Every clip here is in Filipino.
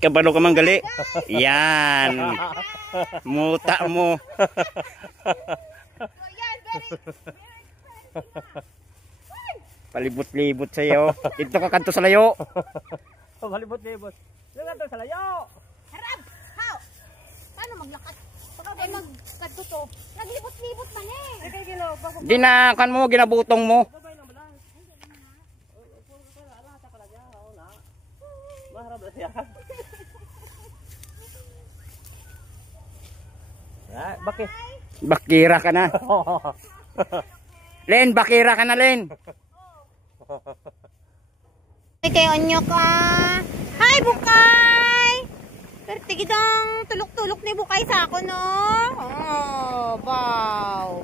Kabalo ka man gali. Yan. Muta mo. Palibot-libot sa'yo. Dito ka kanto sa layo. Palibot-libot. Dito kanto sa layo. Harap! How? Paano maglakad? Ay magkanto to. Naglibot-libot man eh. Ay, kaya Dinakan mo, ginabutong mo. maharap na siya. Bakit? Bakira ka na. Len, bakira ka na, Len. Kay onyo ka. Hi, Bukay! Pertigidang tulok-tulok ni Bukay sa ako, no? Oh, wow.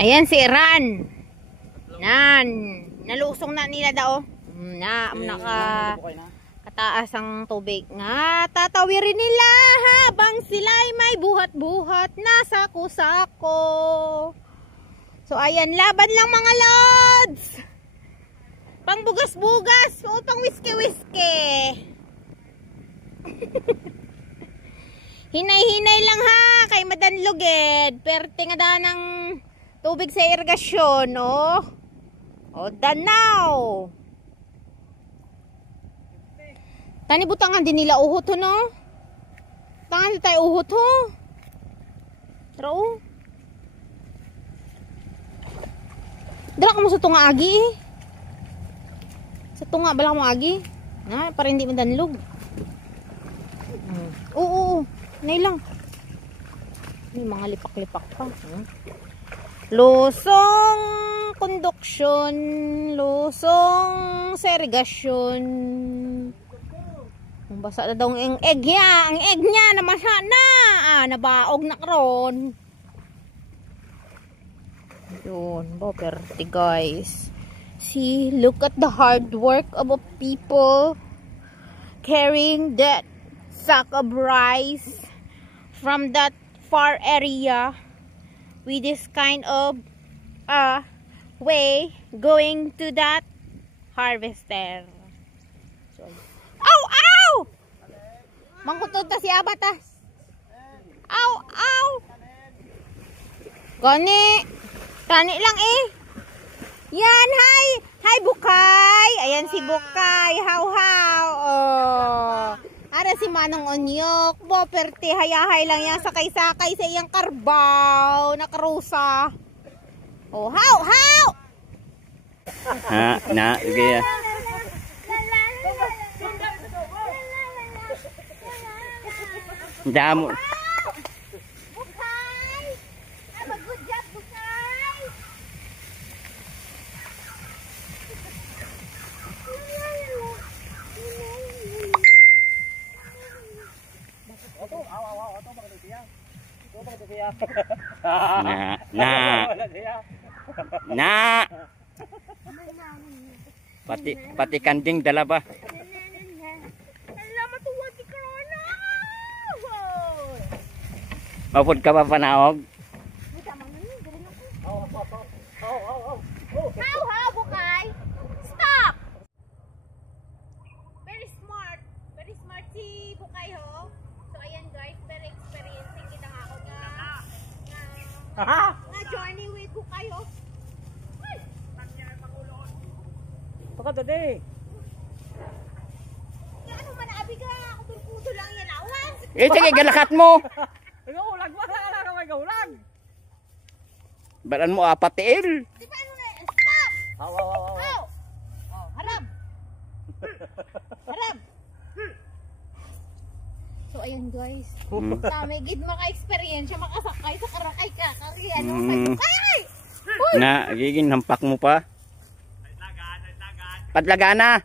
Ayan si Iran. Nalusong na nila daw. Kataas ang tubig. Nga tatawirin nila habang sila'y may buhat-buhat na sako-sako. So ayan, laban lang mga lods. Pang bugas-bugas o pang whiskey-whiskey. Hinay-hinay lang ha kay madanluged. Perte nga da ng tubig sa irgasyon, oh. O, danaw. Tani butangan din nila uhot, ho, no? Tangan din tayo uhot, ho. Tara, oh. Dala ka mo sa tunga agi, eh. Sa tunga, bala mo agi. Na, para hindi madanlog. Oo. Nay lang. May mga lipak-lipak pa. Lusong konduksyon, lusong serigasyon. Basa na daw ang egg niya. Ang egg niya naman na. Nabaog na karon. Yun, boperte guys. See, look at the hard work of a people carrying that sack of rice from that far area with this kind of way going to that harvester. So, ow! Ow! Mangkutod ta si abatas. Ow! Ow! Gani lang eh. Yan, hi! Hi, Bukay! Ayan si Bukay. How? Oh. Ara si Manong Onyok. Boperte, hayahay lang yan. Sakay-sakay sa iyang karbaw. Nakarusa. Oh, how? Sige. Damo. Bukay! Good job, Bukay! Pati kanding dala ba? Mapod ka pa panaog? How, Bukay? Stop! Very smart si Bukay, ho. So, ayan guys, very experiencing kita nga ako na journey with Bukay, ho. Pagka today. Ano man, abi ka, kutul-kutul lang yan, awan. Sige, galakat mo. Gaulag, wala ka may gaulag. Balan mo apat tiil. Di ba ano na, stop! How. Harap! So, ayun guys. May gid maka-experience, makasakay sa karakay ka. Kasi ano, ay! Giging hampak mo pa. Padlaga na.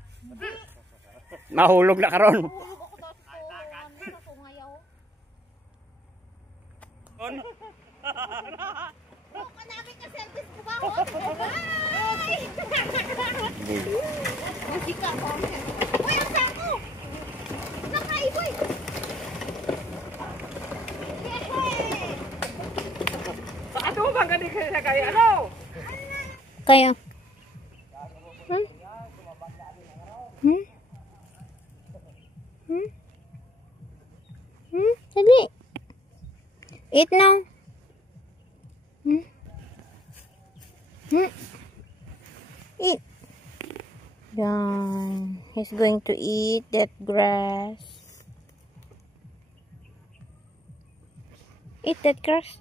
Mahulog na karon. Hulog ako daw sa tungayaw. Buka namin ka service ko ba ako? Ay! Masika ko. Uy, ang sako! Nakaiboy! Yehey! Ano ba ganit kaya kaya? Ano? Kaya? Hmm? Hmm? Hmm? Hmm? Dali. Eat now. Hmm? Hmm? Eat. Yan. He's going to eat that grass. Eat that grass.